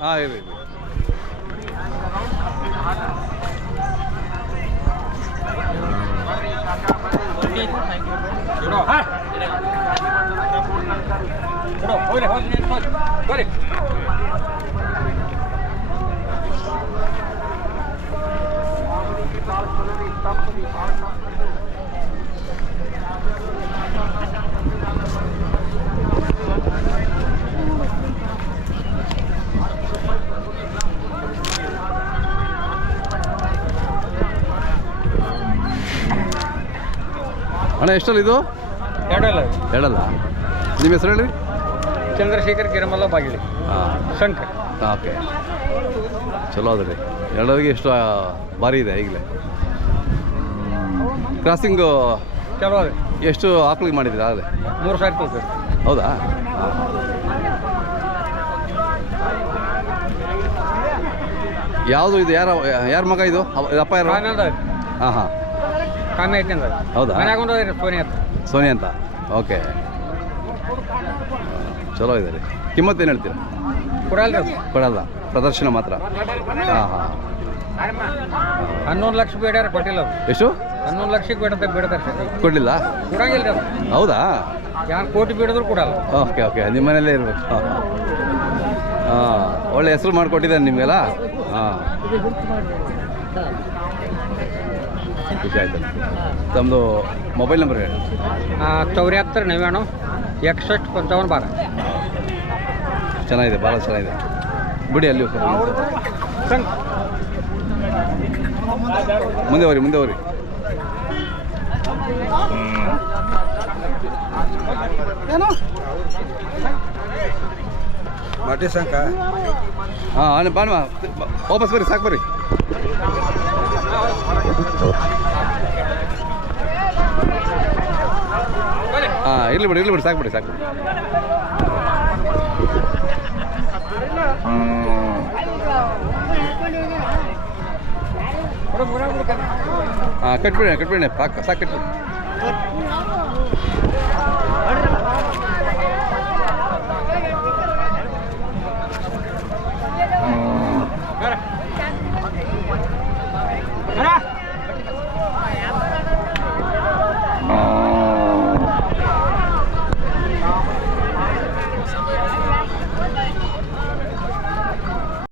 ಹಾಂ ಇರಿ ಅಣ್ಣ ಎಷ್ಟಲ್ಲ ಇದು? ಎರಡಲ್ಲ. ಹೇಳಲ್ಲ ನಿಮ್ಮ ಹೆಸರು ಹೇಳಿ? ಚಂದ್ರಶೇಖರ್ ಗಿರಮಲ್ಲ ಬಾಗಿಲಿ. ಹಾಂ. ಶಂಕರ್. ಓಕೆ. ಚಲೋ ಅದ ರೀ ಎರಡೋರಿಗೆ ಎಷ್ಟು ಭಾರಿ ಇದೆ ಈಗಲೇ. ಕ್ರಾಸಿಂಗು ಚಲೋ ಅದ. ಎಷ್ಟು ಆಕ್ಳಿಗೆ ಮಾಡಿದ್ದೀರಾ ಆಗಲೇ? ಮೂರು ಸಾವಿರ ರೂಪಾಯಿ ಹೌದಾ? ಯಾವುದು ಇದು ಯಾರ ಯಾರ ಮಗ ಇದು? ಅಪ್ಪ ಯಾರು? ಹಾಂ ಹಾಂ ಕಾಮೆ ಐತೆ ಹೌದಾ? ಸೋನಿ ಅಂತ. ಸೋನಿ ಅಂತ? ಓಕೆ. ಚಲೋ ಇದೆ ರೀ. ಕಿಮ್ಮತ್ತು ಏನು ಹೇಳ್ತೀರಾ? ಕೊಡಲ್ಲ ಕೊಡಲ್ಲ. ಪ್ರದರ್ಶನ ಮಾತ್ರ. ಹಾಂ ಹಾಂ. ಹನ್ನೊಂದು ಲಕ್ಷ ಬೇಡ್ಯಾರ ಕೊಟ್ಟಿಲ್ಲ ಎಷ್ಟು? ಹನ್ನೊಂದು ಲಕ್ಷಕ್ಕೆ ಬೇಡ ಬಿಡ್ತಾರೆ ಕೊಡಲಿಲ್ಲ? ಕೊಡಂಗಿಲ್ಲ ಹೌದಾ? ಯಾರು ಕೋಟಿ ಬೇಡಿದ್ರು ಕೊಡಲ್ಲ. Okay okay. ನಿಮ್ಮ ಮನೇಲೇ ಇರಬೇಕು. ಹಾಂ ಹಾಂ. ಒಳ್ಳೆ ಹೆಸರು ಮಾಡಿಕೊಟ್ಟಿದ್ದಾನೆ ನಿಮಗೆಲ್ಲ? ಹಾಂ. ಖುಷಿ ಆಯ್ತು ತಮ್ಮದು ಮೊಬೈಲ್ ನಂಬರ್ ಹೇಳಿ ಚೌರ್ಯಾತ್ತರ ನವ್ಯಾಣು ಎಕ್ಸೆಸ್ಟ್ ಪಂಚಾವನ್ ಬಾರ. ಚೆನ್ನಾಗಿದೆ ಭಾಳ ಚೆನ್ನಾಗಿದೆ. ಬಿಡಿ ಅಲ್ಲಿ ಮುಂದೆ ಹೋರಿ ಮುಂದೆ ಹೋರಿ ಮಾಟಿ ಸಂಕ. ಹಾಂ ಬಾಣ ವಾಪಸ್ ಬರ್ರಿ ಸಾಕು ಬರ್ರಿ. ಹಾಂ ಇರ್ಲಿ ಬಿಡಿ ಇರ್ಲಿ ಬಿಡಿ ಸಾಕು ಬಿಡಿ ಸಾಕು ಬಿಡಿ ಹಾಂ ಕಟ್ಬಿಡಿ ಕಟ್ಬಿಡಿ ಸಾಕು ಸಾಕು ಕಟ್ಬಿಡಿ